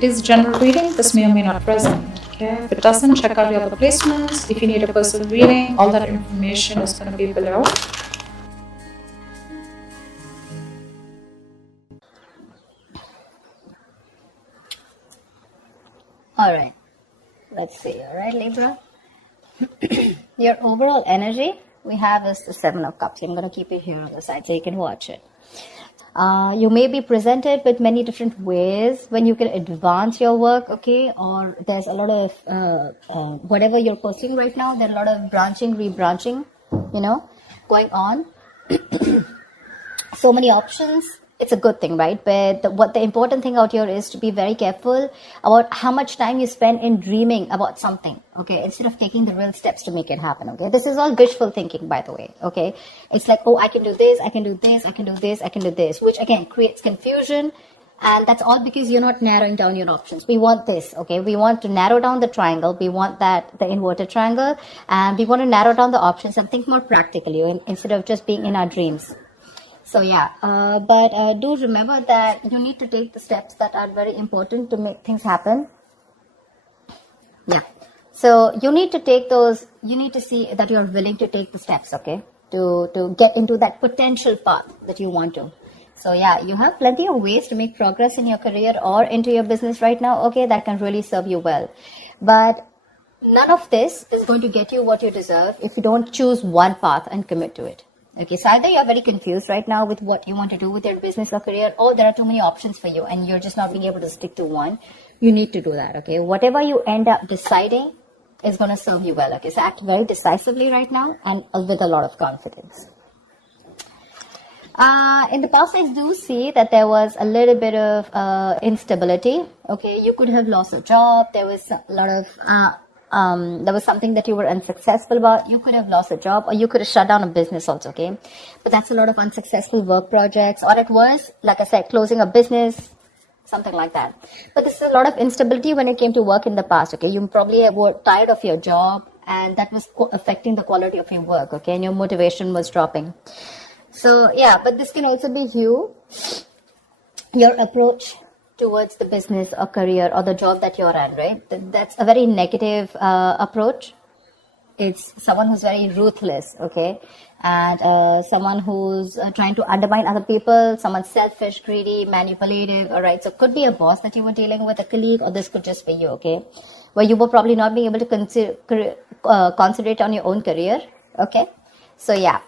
It is general reading. This may or may not resonate. Okay. If it doesn't, check out your other placements. If you need a personal reading, all that information is going to be below. All right. Let's see. All right, Libra. Your overall energy we have is the Seven of Cups. I'm going to keep it here on the side so you can watch it. You may be presented with many different ways when you can advance your work, okay? Or there's a lot of whatever you're pursuing right now. There's a lot of branching, rebranching, going on. So many options. It's a good thing, right? But the important thing out here is to be very careful about how much time you spend in dreaming about something, okay? Instead of taking the real steps to make it happen, okay? This is all wishful thinking, by the way, okay? It's like, oh, I can do this, I can do this, I can do this, I can do this, which again creates confusion. And that's all because you're not narrowing down your options. We want this, okay? We want to narrow down the triangle. We want the inverted triangle. And we want to narrow down the options and think more practically instead of just being in our dreams. So yeah, but do remember that you need to take the steps that are very important to make things happen. Yeah. So you need to take those, you need to see that you're willing to take the steps, okay? To get into that potential path that you want to. So yeah, you have plenty of ways to make progress in your career or into your business right now, okay? That can really serve you well. But none of this is going to get you what you deserve if you don't choose one path and commit to it. Okay, so either you're very confused right now with what you want to do with your business or career, or there are too many options for you and you're just not being able to stick to one. You need to do that, okay? Whatever you end up deciding is going to serve you well, okay? So act very decisively right now and with a lot of confidence. In the past, I do see that there was a little bit of instability, okay? You could have lost a job. There was a lot of... there was something that you were unsuccessful about. You could have lost a job or you could have shut down a business also, okay? But that's a lot of unsuccessful work projects, or it was, like I said, closing a business, something like that. But this is a lot of instability when it came to work in the past, okay? You probably were tired of your job and that was affecting the quality of your work, okay? And your motivation was dropping. So yeah, but this can also be your approach towards the business or career or the job that you're in, right? That's a very negative approach. It's someone who's very ruthless, okay? And someone who's trying to undermine other people, someone selfish, greedy, manipulative, all right? So it could be a boss that you were dealing with, a colleague, or this could just be you, okay? Where you were probably not being able to concentrate on your own career, okay? So yeah,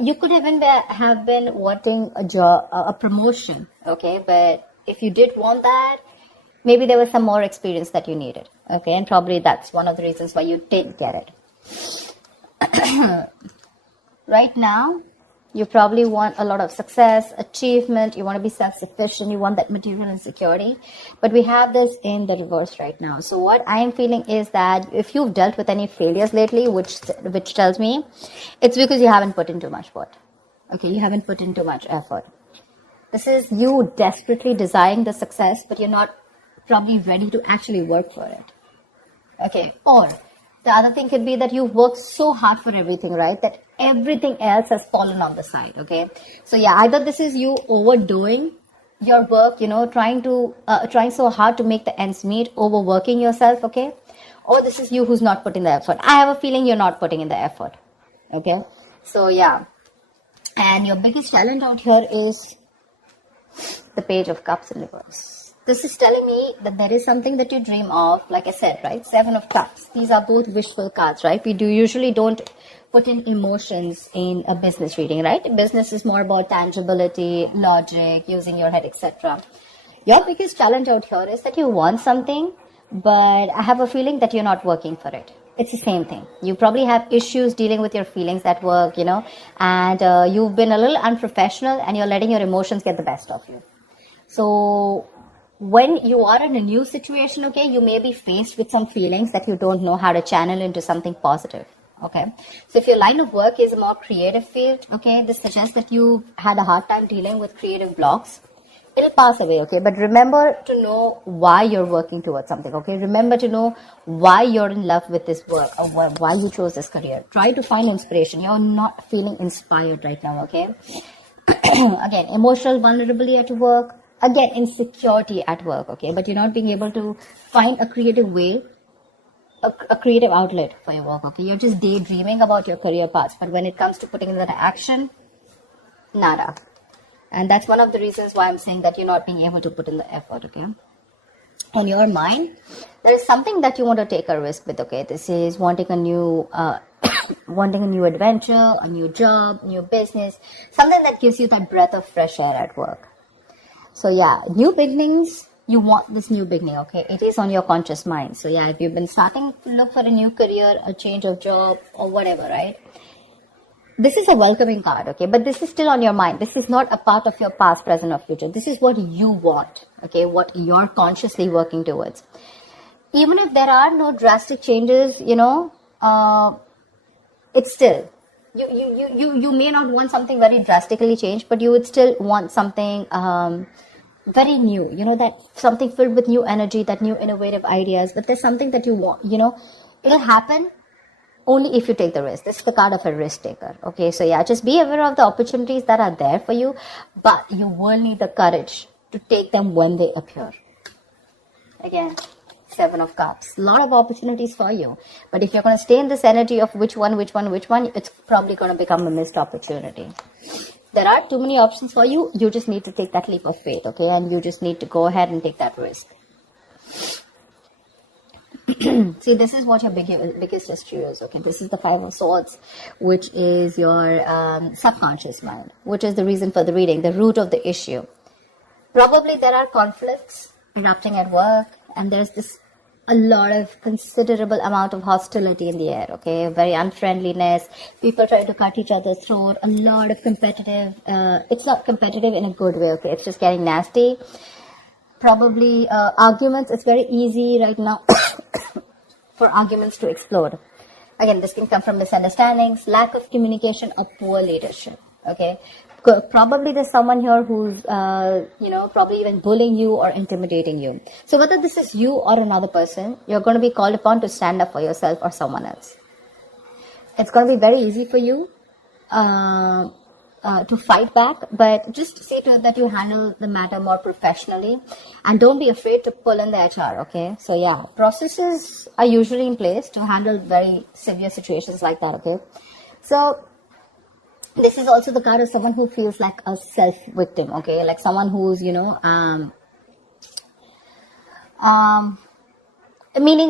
you could even have been wanting a job, a promotion, okay? But if you did want that, maybe there was some more experience that you needed, okay? And probably that's one of the reasons why you didn't get it. Right now, you probably want a lot of success, achievement, you want to be self-sufficient, you want that material and security. But we have this in the reverse right now. So what I am feeling is that if you've dealt with any failures lately, which tells me, it's because you haven't put in too much work, okay? You haven't put in too much effort. This is you desperately desiring the success, but you're not probably ready to actually work for it. Okay. Or the other thing could be that you've worked so hard for everything, right? That everything else has fallen on the side. Okay. So yeah, either this is you overdoing your work, trying so hard to make the ends meet, overworking yourself. Okay. Or this is you who's not putting the effort. I have a feeling you're not putting in the effort. Okay. So yeah. And your biggest challenge out here is the Page of Cups in reverse. This is telling me that there is something that you dream of, like I said, right? Seven of Cups. These are both wishful cards, right? We usually don't put in emotions in a business reading, right? Business is more about tangibility, logic, using your head, etc. Your biggest challenge out here is that you want something, but I have a feeling that you're not working for it. It's the same thing. You probably have issues dealing with your feelings at work, and you've been a little unprofessional and you're letting your emotions get the best of you. So when you are in a new situation, okay, you may be faced with some feelings that you don't know how to channel into something positive. Okay. So if your line of work is a more creative field, okay, this suggests that you had a hard time dealing with creative blocks. It'll pass away, okay? But remember to know why you're working towards something, okay? Remember to know why you're in love with this work or why you chose this career. Try to find inspiration. You're not feeling inspired right now, okay? Again, emotional vulnerability at work, again, insecurity at work, okay? But you're not being able to find a creative way, a creative outlet for your work, okay? You're just daydreaming about your career paths, but when it comes to putting it into action, nada. And that's one of the reasons why I'm saying that you're not being able to put in the effort, okay? In your mind, there is something that you want to take a risk with, okay? This is wanting a new wanting a new adventure, a new job, new business, something that gives you that breath of fresh air at work. So yeah, new beginnings, you want this new beginning, okay? It is on your conscious mind. So yeah, if you've been starting to look for a new career, a change of job or whatever, right? This is a welcoming card, okay? But this is still on your mind. This is not a part of your past, present or future. This is what you want, okay? What you're consciously working towards. Even if there are no drastic changes, it's still, you may not want something very drastically changed, but you would still want something very new, that something filled with new energy, that new innovative ideas. But there's something that you want, it'll happen only if you take the risk. This is the card of a risk taker, okay? So yeah, just be aware of the opportunities that are there for you, but you will need the courage to take them when they appear. Again, 7 of Cups. A lot of opportunities for you. But if you're going to stay in this energy of which one, it's probably going to become a missed opportunity. There are too many options for you. You just need to take that leap of faith, okay? And you just need to go ahead and take that risk. See, this is what your biggest issue is, okay? This is the 5 of Swords, which is your subconscious mind, which is the reason for the reading, the root of the issue. Probably there are conflicts erupting at work, and there's a lot of considerable amount of hostility in the air, okay? Very unfriendliness, people trying to cut each other's throat, a lot of competitive, it's not competitive in a good way, okay? It's just getting nasty. Probably arguments, it's very easy right now for arguments to explode. Again, this can come from misunderstandings, lack of communication, or poor leadership, okay? Probably there's someone here who's, probably even bullying you or intimidating you. So whether this is you or another person, you're going to be called upon to stand up for yourself or someone else. It's going to be very easy for you to fight back, but just see to it that you handle the matter more professionally and don't be afraid to pull in the HR, okay? So yeah, processes are usually in place to handle very severe situations like that, okay? So this is also the card of someone who feels like a self-victim, okay? Like someone who's, meaning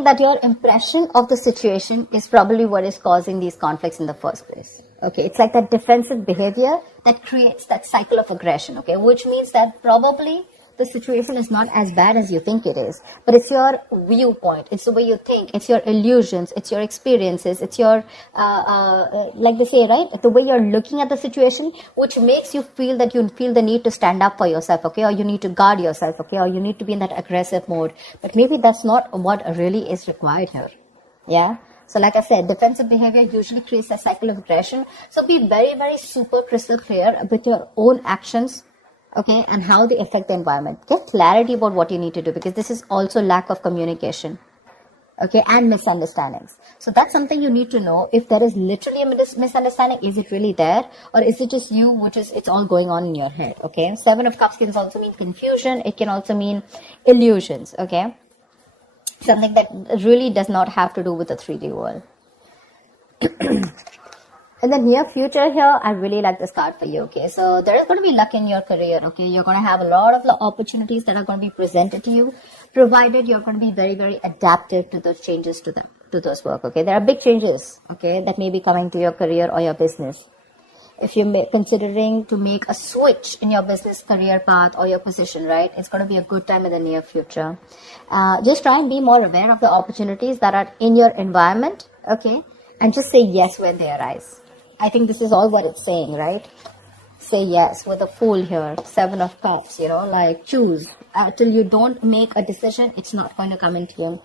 that your impression of the situation is probably what is causing these conflicts in the first place. Okay, it's like that defensive behavior that creates that cycle of aggression, okay, which means that probably the situation is not as bad as you think it is, but it's your viewpoint, it's the way you think, it's your illusions, it's your experiences, it's your, like they say, right, the way you're looking at the situation, which makes you feel that you feel the need to stand up for yourself, okay, or you need to guard yourself, okay, or you need to be in that aggressive mode, but maybe that's not what really is required here, yeah? So like I said, defensive behavior usually creates a cycle of aggression. So be very, very super crystal clear with your own actions, okay, and how they affect the environment. Get clarity about what you need to do, because this is also lack of communication, okay, and misunderstandings. So that's something you need to know. If there is literally a misunderstanding, is it really there, or is it just you, which is, it's all going on in your head, okay? 7 of Cups can also mean confusion. It can also mean illusions, okay? Something that really does not have to do with the 3D world. In the near future here, I really like this card for you, okay? So there is going to be luck in your career, okay? You're going to have a lot of opportunities that are going to be presented to you, provided you're going to be very, very adaptive to those changes to those work, okay? There are big changes, okay, that may be coming to your career or your business. If you're considering to make a switch in your business career path or your position, right, it's going to be a good time in the near future. Just try and be more aware of the opportunities that are in your environment, okay, and just say yes when they arise. I think this is all what it's saying, right? Say yes with a Fool here, 7 of Cups, like choose. Till you don't make a decision, it's not going to come into you.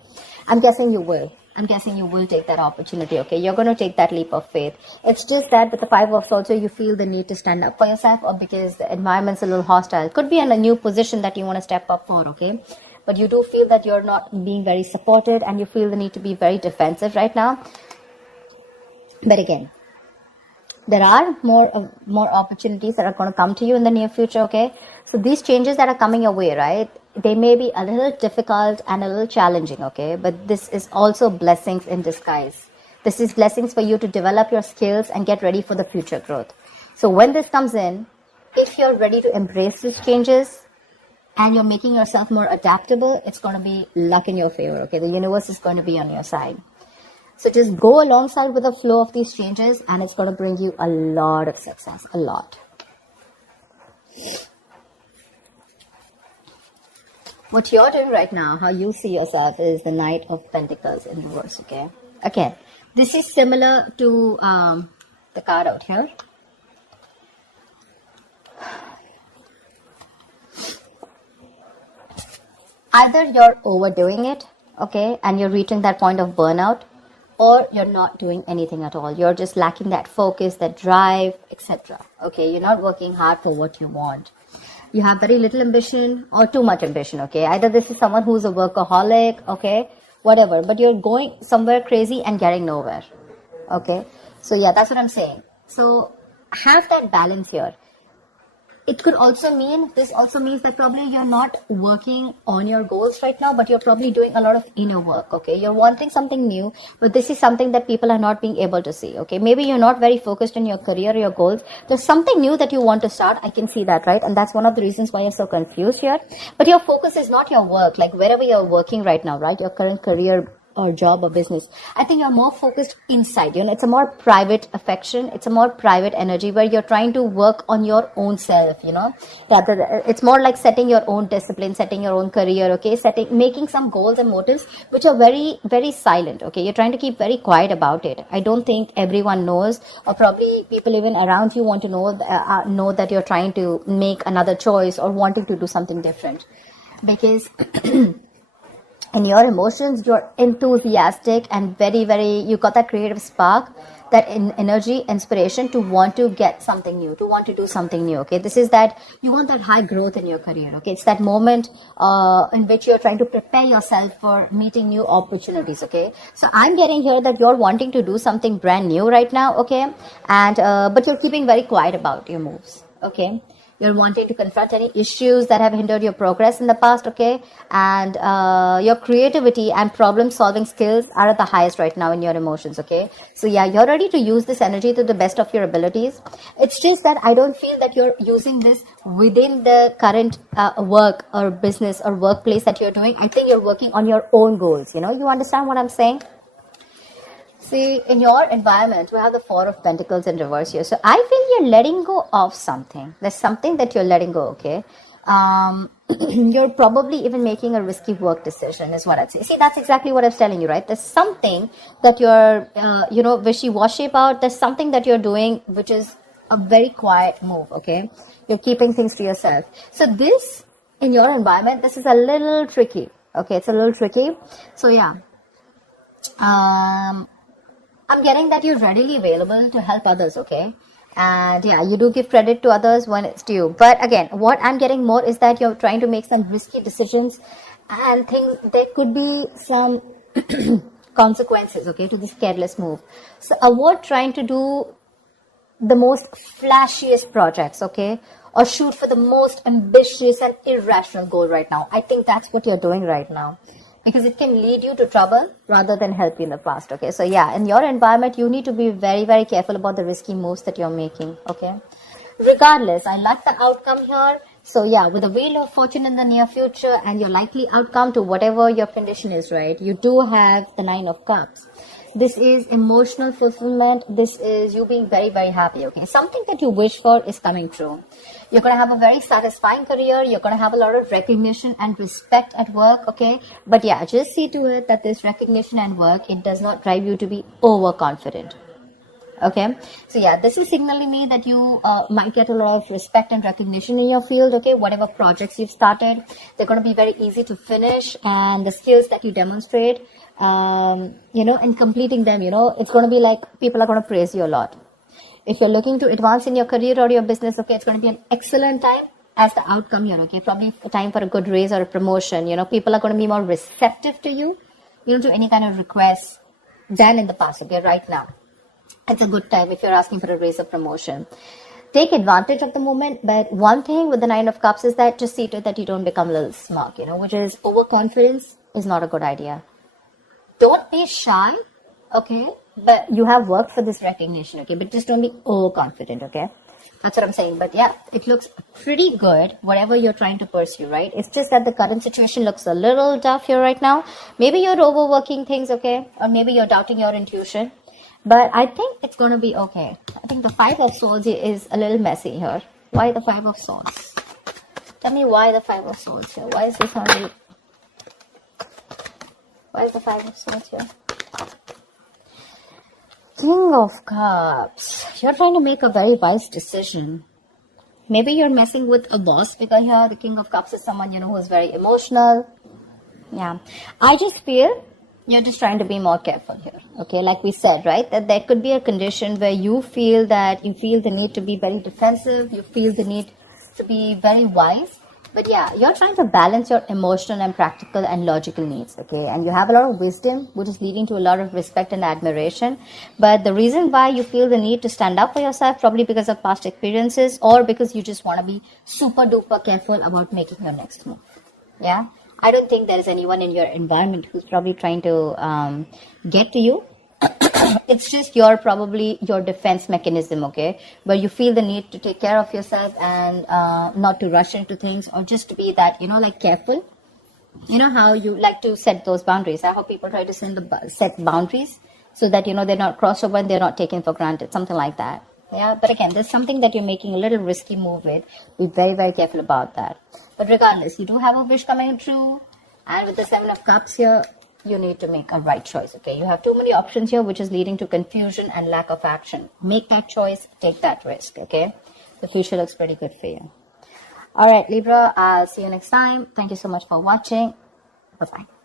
I'm guessing you will. Take that opportunity, okay? You're going to take that leap of faith. It's just that with the 5 of Swords, you feel the need to stand up for yourself, or because the environment's a little hostile. Could be in a new position that you want to step up for, okay? But you do feel that you're not being very supported, and you feel the need to be very defensive right now. But again, There are more opportunities that are going to come to you in the near future, okay? So these changes that are coming your way, right? They may be a little difficult and a little challenging, okay? But this is also blessings in disguise. This is blessings for you to develop your skills and get ready for the future growth. So when this comes in, if you're ready to embrace these changes and you're making yourself more adaptable, it's going to be luck in your favor, okay? The universe is going to be on your side. So just go alongside with the flow of these changes and it's going to bring you a lot of success, a lot. What you're doing right now, how you see yourself, is the Knight of Pentacles in reverse, okay? Again, this is similar to the card out here. Either you're overdoing it, okay, and you're reaching that point of burnout, or you're not doing anything at all. You're just lacking that focus, that drive, etc. Okay, you're not working hard for what you want. You have very little ambition or too much ambition, okay? Either this is someone who's a workaholic, okay, whatever, but you're going somewhere crazy and getting nowhere, okay? So yeah, that's what I'm saying. So have that balance here. It could also mean, this also means that probably you're not working on your goals right now, but you're probably doing a lot of inner work, okay? You're wanting something new, but this is something that people are not being able to see, okay? Maybe you're not very focused on your career or your goals. There's something new that you want to start. I can see that, right? And that's one of the reasons why you're so confused here. But your focus is not your work, like wherever you're working right now, right? Your current career or job or business. I think you're more focused inside, you know, it's a more private affection. It's a more private energy where you're trying to work on your own self, you know, rather it's more like setting your own discipline, setting your own career, okay, making some goals and motives, which are very, very silent, okay. You're trying to keep very quiet about it. I don't think everyone knows, or probably people even around you want to know that you're trying to make another choice or wanting to do something different, because in your emotions, you're enthusiastic and very, very, you got that creative spark, that energy, inspiration to want to get something new, to want to do something new, okay? This is that, you want that high growth in your career, okay? It's that moment in which you're trying to prepare yourself for meeting new opportunities, okay? So I'm getting here that you're wanting to do something brand new right now, okay? And, but you're keeping very quiet about your moves, okay? You're wanting to confront any issues that have hindered your progress in the past, okay? And your creativity and problem-solving skills are at the highest right now in your emotions, okay? So yeah, you're ready to use this energy to the best of your abilities. It's just that I don't feel that you're using this within the current work or business or workplace that you're doing. I think you're working on your own goals, you know? You understand what I'm saying? See, in your environment, we have the Four of Pentacles in reverse here. So I feel you're letting go of something. There's something that you're letting go, okay? You're probably even making a risky work decision is what I'd say. See, that's exactly what I was telling you, right? There's something that you're, wishy-washy about. There's something that you're doing which is a very quiet move, okay? You're keeping things to yourself. So this, in your environment, this is a little tricky, okay? It's a little tricky. So yeah. I'm getting that you're readily available to help others, okay? And yeah, you do give credit to others when it's due. But again, what I'm getting more is that you're trying to make some risky decisions and things, there could be some consequences, okay, to this careless move. So avoid trying to do the most flashiest projects, okay? Or shoot for the most ambitious and irrational goal right now. I think that's what you're doing right now, because it can lead you to trouble rather than help you in the past, okay? So yeah, in your environment, you need to be very, very careful about the risky moves that you're making, okay? Regardless, I like the outcome here. So yeah, with the Wheel of Fortune in the near future and your likely outcome to whatever your condition is, right? You do have the Nine of Cups. This is emotional fulfillment. This is you being very, very happy, okay? Something that you wish for is coming true. You're going to have a very satisfying career. You're going to have a lot of recognition and respect at work, okay? But yeah, just see to it that this recognition and work, it does not drive you to be overconfident, okay? So yeah, this is signaling me that you might get a lot of respect and recognition in your field, okay? Whatever projects you've started, they're going to be very easy to finish, and the skills that you demonstrate, in completing them, it's going to be like people are going to praise you a lot. If you're looking to advance in your career or your business, okay, it's going to be an excellent time as the outcome here, okay? Probably time for a good raise or a promotion, people are going to be more receptive to you, to any kind of requests than in the past, okay, right now. It's a good time if you're asking for a raise or promotion. Take advantage of the moment, but one thing with the Nine of Cups is that just see to it that you don't become a little smug, which is overconfidence is not a good idea. Don't be shy, okay? But you have worked for this recognition, okay? But just don't be overconfident, okay? That's what I'm saying. But yeah, it looks pretty good, whatever you're trying to pursue, right? It's just that the current situation looks a little tough here right now. Maybe you're overworking things, okay? Or maybe you're doubting your intuition. But I think it's going to be okay. I think the Five of Swords is a little messy here. Why the Five of Swords? Tell me why the Five of Swords here. Why is this only... Why is the Five of Swords here? King of Cups. You're trying to make a very wise decision. Maybe you're messing with a boss because here the King of Cups is someone, who's very emotional. Yeah. I just feel you're just trying to be more careful here. Okay. Like we said, right? That there could be a condition where you feel the need to be very defensive. You feel the need to be very wise. But yeah, you're trying to balance your emotional and practical and logical needs, okay? And you have a lot of wisdom, which is leading to a lot of respect and admiration. But the reason why you feel the need to stand up for yourself, probably because of past experiences or because you just want to be super duper careful about making your next move. Yeah? I don't think there is anyone in your environment who's probably trying to get to you. It's just your defense mechanism, okay, where you feel the need to take care of yourself and not to rush into things, or just to be that like careful. How you like to set those boundaries. I hope people try to set boundaries so that they're not crossed over and they're not taken for granted, something like that. Yeah, but again, there's something that you're making a little risky move with. Be very, very careful about that. But regardless, you do have a wish coming true, and with the Seven of Cups here, you need to make a right choice, okay? You have too many options here, which is leading to confusion and lack of action. Make that choice, take that risk, okay? The future looks pretty good for you. All right, Libra, I'll see you next time. Thank you so much for watching. Bye-bye.